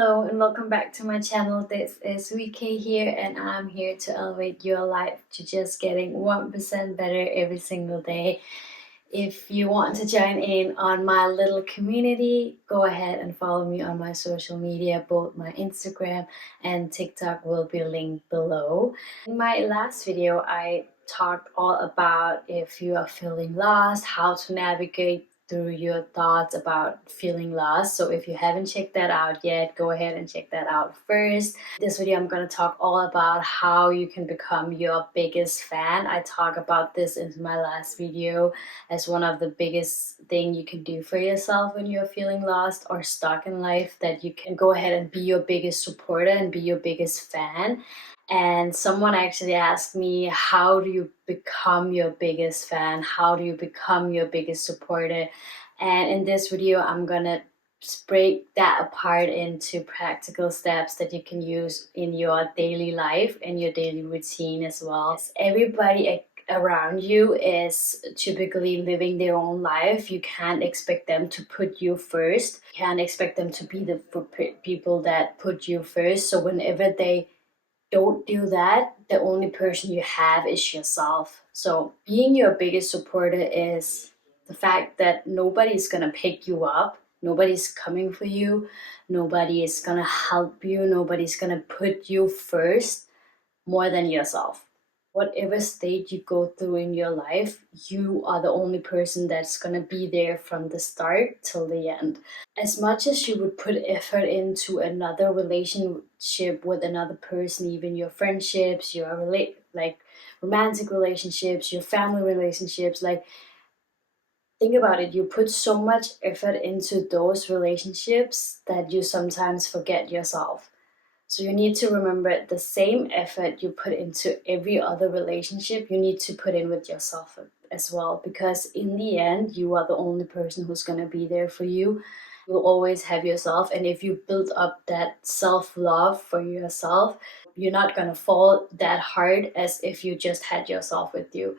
Hello and welcome back to my channel. This is VK here and I'm here to elevate your life to just getting 1% better every single day. If you want to join in on my little community, go ahead and follow me on my social media. Both my Instagram and TikTok will be linked below. In my last video, I talked all about if you are feeling lost, how to navigate through your thoughts about feeling lost. So if you haven't checked that out yet, go ahead and check that out first. This video I'm going to talk all about how you can become your biggest fan. I talk about this in my last video as one of the biggest thing you can do for yourself when you're feeling lost or stuck in life, that you can go ahead and be your biggest supporter and be your biggest fan. And someone actually asked me, how do you become your biggest fan? How do you become your biggest supporter? And in this video, I'm gonna break that apart into practical steps that you can use in your daily life and your daily routine as well. Everybody around you is typically living their own life. You can't expect them to put you first. You can't expect them to be the people that put you first. So whenever they don't do that, the only person you have is yourself. So being your biggest supporter is the fact that nobody's gonna pick you up, nobody's coming for you, nobody is gonna help you, nobody's gonna put you first more than yourself. Whatever state you go through in your life, you are the only person that's gonna be there from the start till the end. As much as you would put effort into another relationship with another person, even your friendships, your romantic relationships, your family relationships, think about it, you put so much effort into those relationships that you sometimes forget yourself. So you need to remember the same effort you put into every other relationship, you need to put in with yourself as well, because in the end, you are the only person who's going to be there for you. You'll always have yourself, and if you build up that self-love for yourself, you're not going to fall that hard as if you just had yourself with you.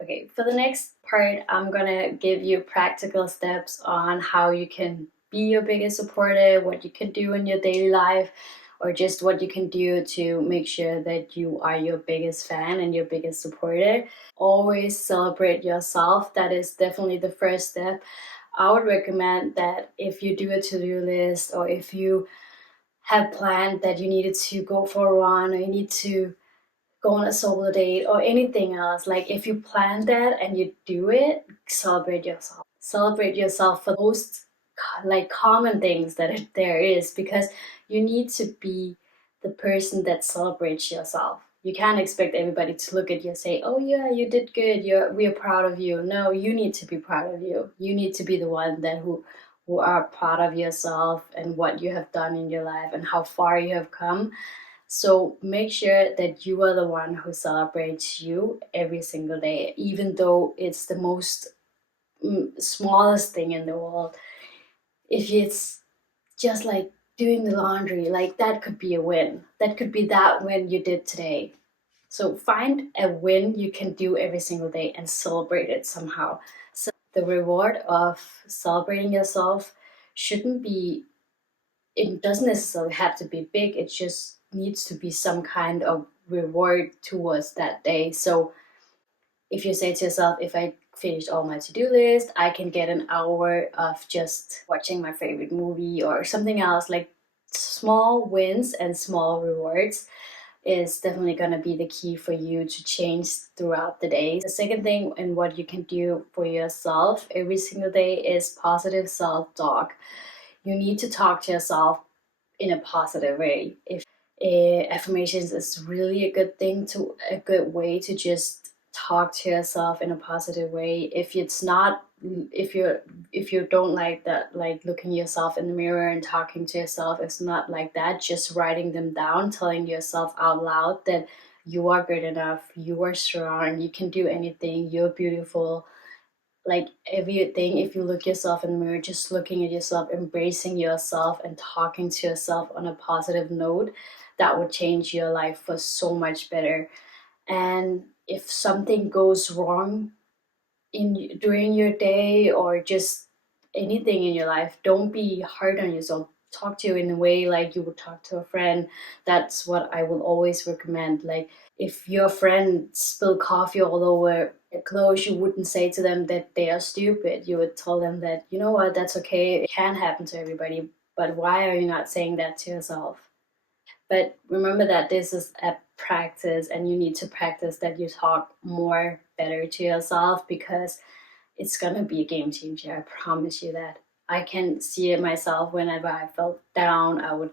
Okay, for the next part, I'm going to give you practical steps on how you can be your biggest supporter, what you can do in your daily life, or just what you can do to make sure that you are your biggest fan and your biggest supporter. Always celebrate yourself. That is definitely the first step. I would recommend that if you do a to-do list, or if you have planned that you needed to go for a run, or you need to go on a solo date or anything else, like if you plan that and you do it, celebrate yourself. Celebrate yourself for those common things that there is, because you need to be the person that celebrates yourself. You can't expect everybody to look at you and say, oh yeah, you did good, we're proud of you. No, you need to be proud of you. You need to be the one that who are proud of yourself and what you have done in your life and how far you have come. So make sure that you are the one who celebrates you every single day, even though it's the most smallest thing in the world. If it's just like doing the laundry, like that could be a win. That could be that win you did today. So find a win you can do every single day and celebrate it somehow. So the reward of celebrating yourself shouldn't be, it doesn't necessarily have to be big, it just needs to be some kind of reward towards that day. So if you say to yourself, if I finished all my to-do list, I can get an hour of just watching my favorite movie or something else. Like small wins and small rewards is definitely going to be the key for you to change throughout the day. The second thing and what you can do for yourself every single day is positive self-talk. You need to talk to yourself in a positive way. If affirmations is really a good way to just talk to yourself in a positive way. If it's not, if you don't like that, like looking yourself in the mirror and talking to yourself, it's not like that, just writing them down, telling yourself out loud that you are good enough, you are strong, you can do anything, you're beautiful. Like everything, if you look yourself in the mirror, just looking at yourself, embracing yourself and talking to yourself on a positive note, that would change your life for so much better. And if something goes wrong during your day or just anything in your life, don't be hard on yourself. talk to you in a way like you would talk to a friend. That's what I will always recommend. Like, if your friend spill coffee all over their clothes, you wouldn't say to them that they are stupid. You would tell them that, you know what, that's okay. It can happen to everybody. But why are you not saying that to yourself? But remember that this is a practice, and you need to practice that you talk more better to yourself, because it's gonna be a game changer. I promise you that. I can see it myself. Whenever I felt down, I would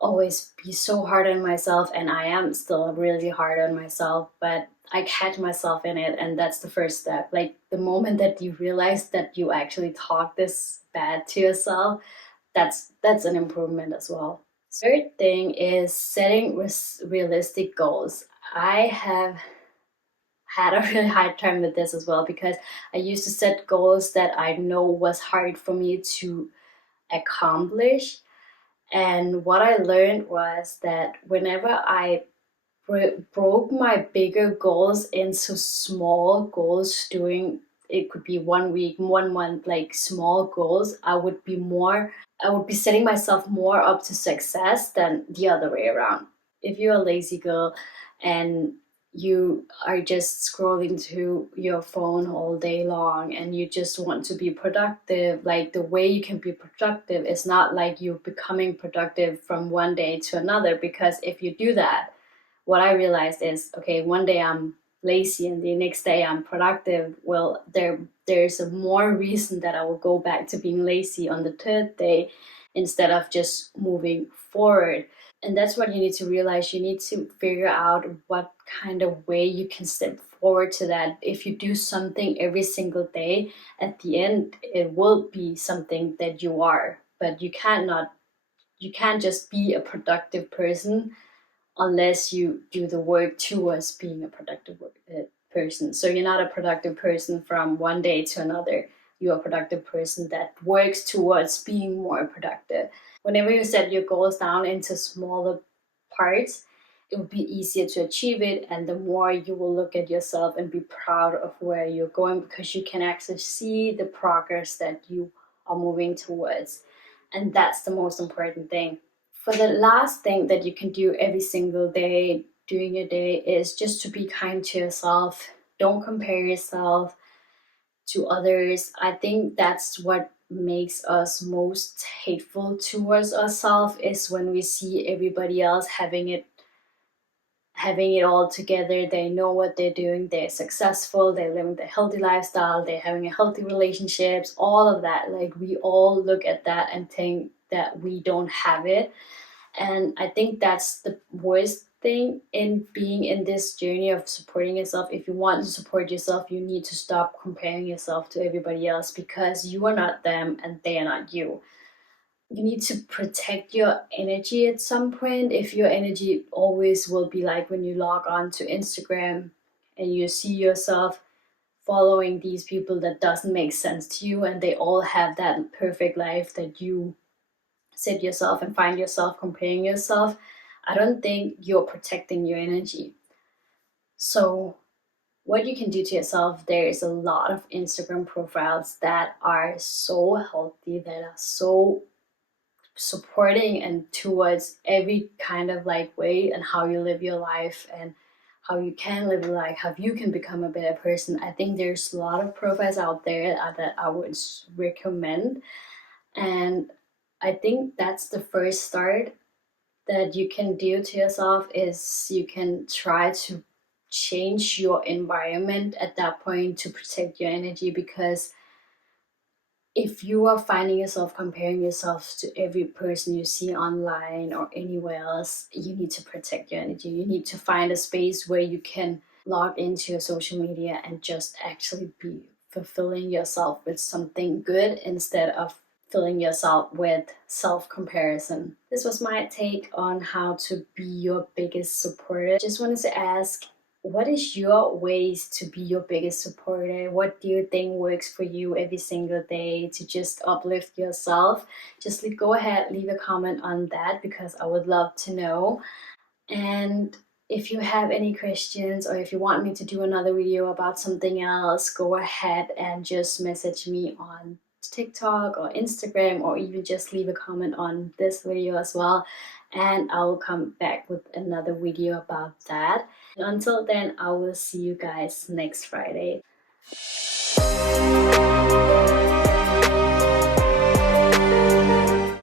always be so hard on myself, and I am still really hard on myself, but I catch myself in it, and that's the first step. Like, the moment that you realize that you actually talk this bad to yourself, that's an improvement as well. Third thing is setting realistic goals. I have had a really hard time with this as well, because I used to set goals that I know was hard for me to accomplish. And what I learned was that whenever I broke my bigger goals into small goals, doing it could be 1 week, 1 month, like small goals, I would be setting myself more up to success than the other way around. If you're a lazy girl and you are just scrolling through your phone all day long and you just want to be productive, like, the way you can be productive is not like you becoming productive from one day to another. Because if you do that, what I realized is, okay, one day I'm lazy and the next day I'm productive. Well, there's a more reason that I will go back to being lazy on the third day instead of just moving forward. And that's what you need to realize. You need to figure out what kind of way you can step forward to that. If you do something every single day, at the end it will be something that you are. But you can't just be a productive person unless you do the work towards being a productive person. So you're not a productive person from one day to another. You're a productive person that works towards being more productive. Whenever you set your goals down into smaller parts, it will be easier to achieve it, and the more you will look at yourself and be proud of where you're going, because you can actually see the progress that you are moving towards. And that's the most important thing. For the last thing that you can do every single day during your day is just to be kind to yourself. Don't compare yourself to others. I think that's what makes us most hateful towards ourselves, is when we see everybody else having it all together. They know what they're doing, they're successful, they're living a healthy lifestyle, they're having a healthy relationships, all of that. Like, we all look at that and think that we don't have it. And I think that's the worst thing in being in this journey of supporting yourself. If you want to support yourself, you need to stop comparing yourself to everybody else, because you are not them and they are not you. You need to protect your energy at some point. If your energy always will be like when you log on to Instagram and you see yourself following these people that doesn't make sense to you, and they all have that perfect life that you set yourself and find yourself comparing yourself, I don't think you're protecting your energy. So what you can do to yourself, there is a lot of Instagram profiles that are so healthy, that are so supporting and towards every kind of like way and how you live your life, and how you can live your life, how you can become a better person. I think there's a lot of profiles out there that I would recommend. And I think that's the first start that you can do to yourself, is you can try to change your environment at that point to protect your energy. Because if you are finding yourself comparing yourself to every person you see online or anywhere else, you need to protect your energy. You need to find a space where you can log into your social media and just actually be fulfilling yourself with something good, instead of filling yourself with self comparison. This was my take on how to be your biggest supporter. Just wanted to ask, what is your ways to be your biggest supporter? What do you think works for you every single day to just uplift yourself? Just go ahead, leave a comment on that, because I would love to know. And if you have any questions, or if you want me to do another video about something else, go ahead and just message me on TikTok or Instagram, or even just leave a comment on this video as well, and I will come back with another video about that. Until then, I will see you guys next Friday.